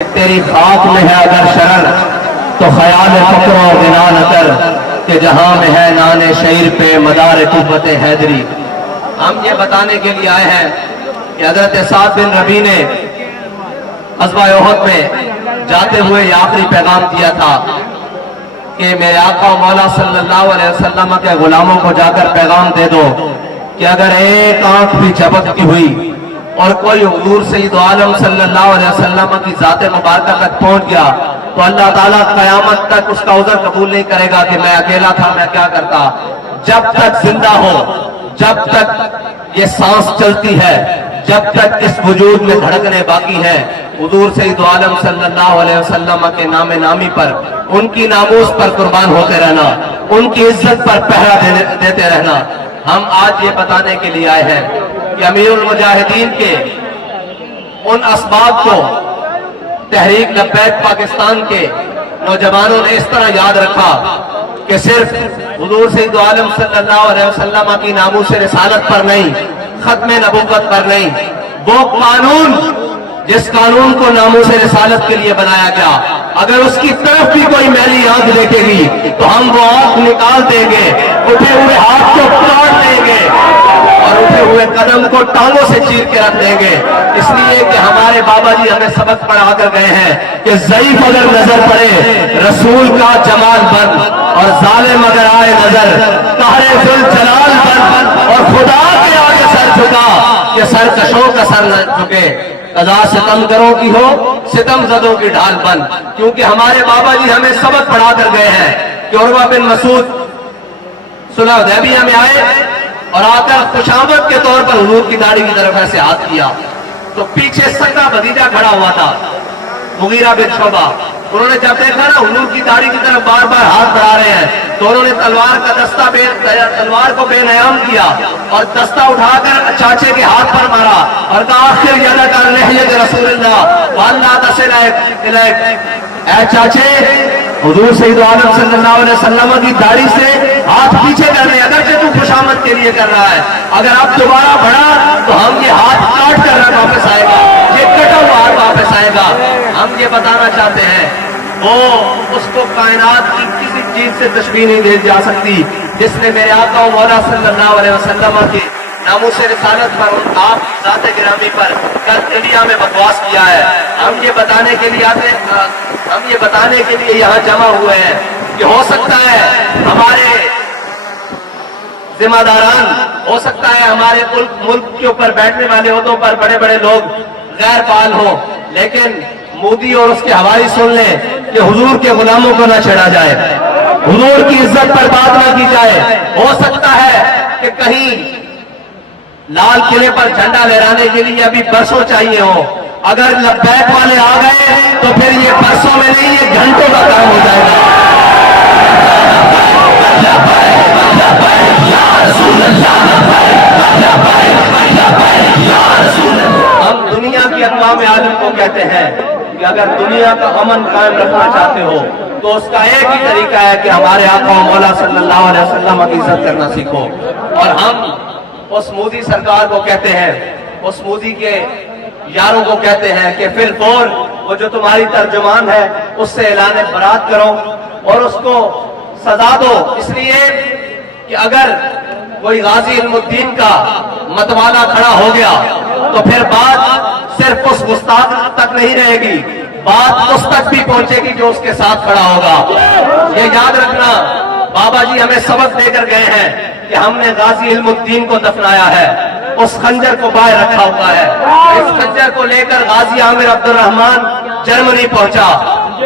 تیری خاک میں ہے اگر شرر تو خیال فکر و غنا نہ کر کہ جہاں میں ہے نان شعیر پہ مدار قوت حیدری۔ ہم یہ بتانے کے لیے آئے ہیں کہ حضرت سعد بن ربیع نے غزوہ احد میں جاتے ہوئے یہ آخری پیغام دیا تھا کہ میرے آقا و مولا صلی اللہ علیہ وسلم کے غلاموں کو جا کر پیغام دے دو کہ اگر ایک آنکھ بھی جھپکتی ہوئی اور کوئی حضور سید عالم صلی اللہ علیہ وسلم کی ذات مبارکہ تک پہنچ گیا تو اللہ تعالیٰ قیامت تک اس کا عذر قبول نہیں کرے گا کہ میں اکیلا تھا، میں کیا کرتا۔ جب تک زندہ ہو، جب تک یہ سانس چلتی ہے، جب تک اس وجود میں دھڑکنے باقی ہیں، حضور سید عالم صلی اللہ علیہ وسلم کے نام نامی پر، ان کی ناموس پر قربان ہوتے رہنا، ان کی عزت پر پہرا دیتے رہنا۔ ہم آج یہ بتانے کے لیے آئے ہیں کہ امیر المجاہدین کے ان اسباب کو تحریک لبیک پاکستان کے نوجوانوں نے اس طرح یاد رکھا کہ صرف حضور سید عالم صلی اللہ علیہ وسلم کی ناموس رسالت پر نہیں، ختم نبوت پر نہیں، وہ قانون جس قانون کو ناموس رسالت کے لیے بنایا گیا، اگر اس کی طرف بھی کوئی میلی آنکھ دیکھے گی تو ہم وہ آنکھ نکال دیں گے، اٹھے ہوئے ہاتھ کو کاٹ دیں گے اور اٹھے ہوئے قدم کو ٹانگوں سے چیر کے رکھ دیں گے۔ اس لیے کہ ہمارے بابا جی ہمیں سبق پڑھا کر گئے ہیں کہ ضعیف اگر نظر پڑے رسول کا جمال بن، اور ظالم اگر آئے نظر قہر ذوالجلال بن، اور خدا کے آگے سر جھکا کہ سرکشوں کا سر نہ جھکے۔ قضا ستم گروں کی ہو، ستم زدوں کی ڈھال بن، کیونکہ ہمارے بابا جی ہمیں سبق پڑھا کر گئے ہیں کہ عروہ بن مسعود صلح حدیبیہ میں آئے اور آ کر خوشامد کے طور پر حضور کی داڑھی کی طرف ایسے ہاتھ کیا تو پیچھے سگا بھتیجا کھڑا ہوا تھا مغیرہ بن شعبہ۔ انہوں نے جب دیکھا نا حضور کی داڑھی کی طرف بار بار ہاتھ بڑھا رہے ہیں تو انہوں نے تلوار کو بے نیام کیا اور دستہ اٹھا کر چاچے کے ہاتھ پر مارا اور کہا آخر یدک عن لحیۃ رسول اللہ وَأَلَّا تَصِلَ إِلَيْكَ۔ اے چاچے، حضور سید عالم صلی اللہ علیہ وسلم کی داڑھی سے ہاتھ پیچھے کر رہے ہیں، اگرچہ تو خوشامد کے لیے کر رہا ہے، اگر اب دوبارہ بڑھا تو ہم یہ ہاتھ کاٹ کر واپس آئے گا، یہ کٹا ہوا ہاتھ واپس آئے گا۔ ہم یہ بتانا چاہتے ہیں وہ اس کو کائنات کی کسی چیز سے تشبیہ نہیں دی جا سکتی جس نے میرے آقا و مولا صلی اللہ علیہ وسلم کے ناموس رسالت پر، آپ کی ذات گرامی پر کل انڈیا میں بکواس کیا ہے۔ ہم یہ بتانے کے لیے یہاں جمع ہوئے ہیں کہ ہو سکتا ہے ہمارے ذمہ داران، ہو سکتا ہے ہمارے ملک کے اوپر بیٹھنے والے عہدوں پر بڑے بڑے لوگ غیر فعال ہوں، لیکن مودی اور اس کے حوالی سن لیں کہ حضور کے غلاموں کو نہ چھیڑا جائے، حضور کی عزت پر بات نہ کی جائے۔ ہو سکتا ہے کہ کہیں لال قلعے پر جھنڈا لہرانے کے لیے ابھی برسوں چاہیے ہو، اگر لبیک والے آ گئے تو پھر یہ برسوں میں نہیں، یہ گھنٹوں کا کام ہو جائے گا۔ ہم دنیا کی اقوام عالم کو کہتے ہیں کہ اگر دنیا کا امن قائم رکھنا چاہتے ہو تو اس کا ایک ہی طریقہ ہے کہ ہمارے آقا و مولا صلی اللہ علیہ وسلم کی عزت کرنا سیکھو۔ اور ہم اس مودی سرکار کو کہتے ہیں، اس مودی کے یاروں کو کہتے ہیں کہ فی الفور وہ جو تمہاری ترجمان ہے اس سے اعلان برات کرو اور اس کو سزا دو، اس لیے کہ اگر کوئی غازی علم الدین کا متوالا کھڑا ہو گیا تو پھر بات صرف اس گستاخ تک نہیں رہے گی، بات اس تک بھی پہنچے گی جو اس کے ساتھ کھڑا ہوگا۔ یہ یاد رکھنا، بابا جی ہمیں سبق دے کر گئے ہیں کہ ہم نے غازی علم الدین کو دفنایا ہے، اس خنجر کو باہر رکھا ہوا ہے، اس خنجر کو لے کر غازی عامر عبد الرحمن جرمنی پہنچا،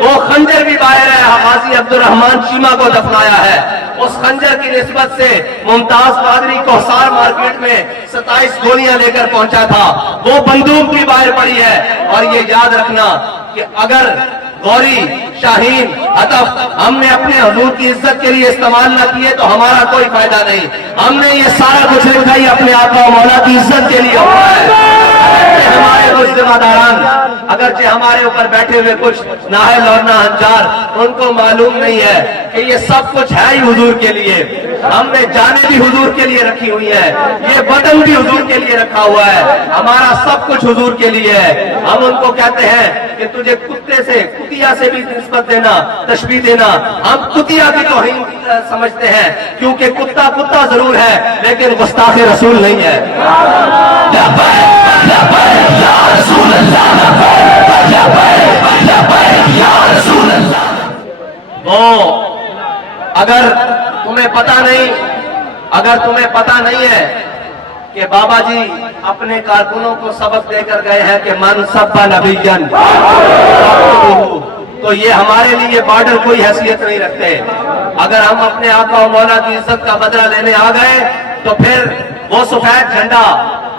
وہ خنجر بھی باہر ہے، غازی عبد الرحمن چیمہ کو دفنایا ہے۔ اس خنجر کی نسبت سے ممتاز قادری کوثار مارکیٹ میں 27 گولیاں لے کر پہنچا تھا، وہ بندوق بھی باہر پڑی ہے۔ اور یہ یاد رکھنا کہ اگر غوری، شاہین، ہدف ہم نے اپنے حضور کی عزت کے لیے استعمال نہ کیے تو ہمارا کوئی فائدہ نہیں۔ ہم نے یہ سارا کچھ لکھا ہی اپنے آقا و مولا کی عزت کے لیے ہوا ہے۔ ہمارے کچھ ذمہ داران اگرچہ ہمارے اوپر بیٹھے ہوئے کچھ نااہل اور ناہنجار، ان کو معلوم نہیں ہے کہ یہ سب کچھ ہے ہی حضور کے لیے. ہم نے جانیں بھی حضور کے لیے رکھی ہوئی ہے, یہ بدن بھی حضور کے لیے رکھا ہوا ہے, ہمارا سب کچھ حضور کے لیے ہے. ہم ان کو کہتے ہیں کہ تجھے کتے سے, کتیا سے بھی نسبت دینا, تشبیہ دینا, ہم کتیا کی توہین سمجھتے ہیں, کیونکہ کتا کتا ضرور ہے لیکن گستاخ رسول نہیں ہے. وہ اگر تمہیں پتا نہیں ہے کہ بابا جی اپنے کارکنوں کو سبق دے کر گئے ہیں کہ من سب نبیًا تو یہ ہمارے لیے بارڈر کوئی حیثیت نہیں رکھتے. اگر ہم اپنے آقا و مولا کی عزت کا بدلہ لینے آ گئے تو پھر وہ سفید جھنڈا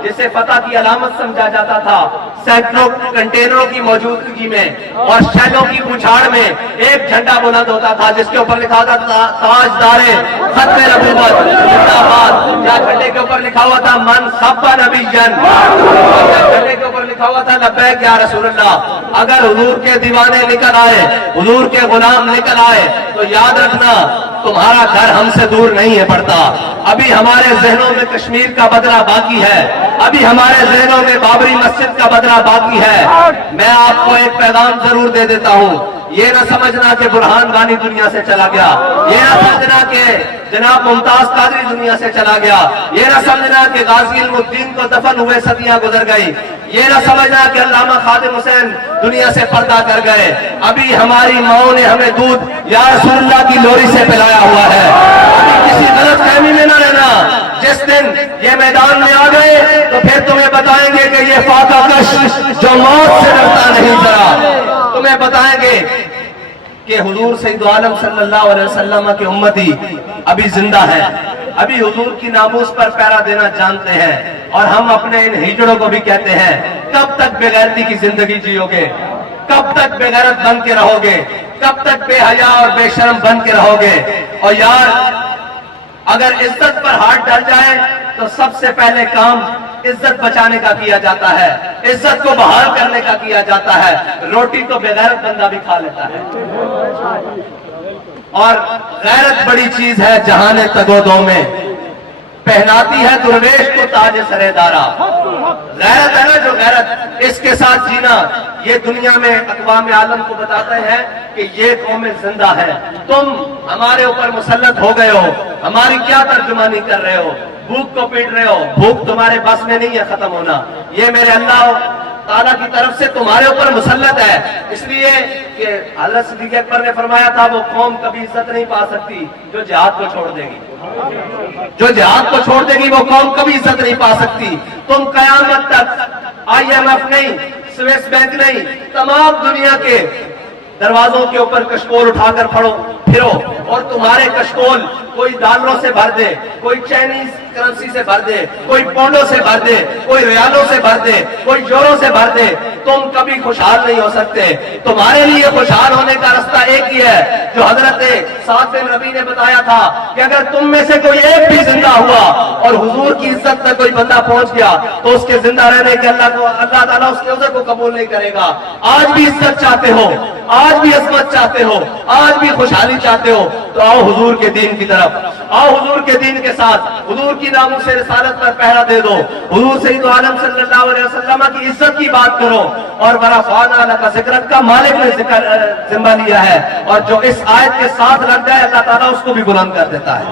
جسے فتح کی علامت سمجھا جاتا تھا, سینکڑوں کنٹینروں کی موجودگی میں اور شیلوں کی بچھاڑ میں ایک جھنڈا بلند ہوتا تھا جس کے اوپر لکھا تھا تاجدار ختم نبوت زندہ باد, یا جھنڈے کے اوپر لکھا ہوا تھا من سب نبیًا, جھنڈے کے اوپر لکھا ہوا تھا لبیک یا رسول اللہ. اگر حضور کے دیوانے نکل آئے, حضور کے غلام نکل آئے تو یاد رکھنا تمہارا گھر ہم سے دور نہیں ہے پڑتا. ابھی ہمارے ذہنوں میں کشمیر کا بدلہ باقی ہے, ابھی ہمارے ذہنوں میں بابری مسجد کا بدلہ باقی ہے. میں آپ کو ایک پیغام ضرور دے دیتا ہوں, یہ نہ سمجھنا کہ برہان وانی دنیا سے چلا گیا, یہ نہ سمجھنا کہ جناب ممتاز قادری دنیا سے چلا گیا, یہ نہ سمجھنا کہ غازی علم الدین کو دفن ہوئے صدیاں گزر گئی, یہ نہ سمجھنا کہ علامہ خادم حسین دنیا سے پردہ کر گئے. ابھی ہماری ماؤں نے ہمیں دودھ یا رسول اللہ کی لوری سے پلایا ہوا ہے. ابھی کسی غلط فہمی میں نہ رہنا. جس دن یہ میدان میں آ گئے تو پھر تمہیں بتائیں گے کہ یہ فاقہ کش جو موت سے ڈرتا نہیں ذرا, تمہیں بتائیں گے کہ حضور سید عالم صلی اللہ علیہ وسلم کے امتی ابھی زندہ ہے, ابھی حضور کی ناموس پر پہرا دینا جانتے ہیں. اور ہم اپنے ان ہجڑوں کو بھی کہتے ہیں کب تک بے غیرتی کی زندگی جیو گے, کب تک بے غیرت بن کے رہو گے, کب تک بے حیا اور بے شرم بن کے رہو گے. اور یار اگر عزت پر ہاتھ ڈال جائے تو سب سے پہلے کام عزت بچانے کا کیا جاتا ہے, عزت کو بحال کرنے کا کیا جاتا ہے. روٹی تو بے غیرت بندہ بھی کھا لیتا ہے. اور غیرت بڑی چیز ہے جہان تگو دو میں, پہناتی ہے درویش کو تاج سرے دارا. غیرت ہے نا جو غیرت, اس کے ساتھ جینا یہ دنیا میں اقوام عالم کو بتاتے ہیں کہ یہ قوم زندہ ہے. تم ہمارے اوپر مسلط ہو گئے ہو, ہماری کیا ترجمانی کر رہے ہو, بھوک کو پیٹ رہے ہو, بھوک تمہارے بس میں نہیں ہے ختم ہونا, یہ میرے اللہ تعالیٰ کی طرف سے تمہارے اوپر مسلط ہے. اس لیے کہ حضرت صدیق اکبر نے فرمایا تھا وہ قوم کبھی عزت نہیں پا سکتی جو جہاد کو چھوڑ دے گی, جو جہاد کو چھوڑ دے گی وہ قوم کبھی عزت نہیں پا سکتی. تم قیامت تک IMF نہیں, سویس بینک نہیں, تمام دنیا کے دروازوں کے اوپر کشکول اٹھا کر پھرو اور تمہارے کشکول کوئی ڈالروں سے بھر دے, کوئی چائنیز کرنسی سے بھر دے, کوئی پونڈوں سے بھر دے, کوئی ریالوں سے بھر دے, کوئی یورو سے بھر دے, تم کبھی خوشحال نہیں ہو سکتے. تمہارے لیے خوشحال ہونے کا راستہ ایک ہی ہے جو حضرت سعد بن ربیع نے بتایا تھا کہ اگر تم میں سے کوئی ایک بھی زندہ ہوا اور حضور کی عزت تک کوئی بندہ پہنچ گیا تو اس کے زندہ رہنے کے اللہ تعالیٰ اس کے عذر کو قبول نہیں کرے گا. آج بھی عزت چاہتے ہو, آج بھی عظمت چاہتے ہو, آج بھی خوشحالی چاہتے ہو تو آؤ حضور کے دین کی طرف, آؤ حضور کے دین کے ساتھ حضور کی ناموس رسالت پر پہرا دے دو, حضور سید عالم صلی اللہ علیہ وسلم کی عزت کی بات کرو. اور ورفعنا لک ذکرک کا مالک نے ذمہ لیا ہے, اور جو اس آیت کے ساتھ لگ جائے اللہ تعالیٰ اس کو بھی بلند کر دیتا ہے.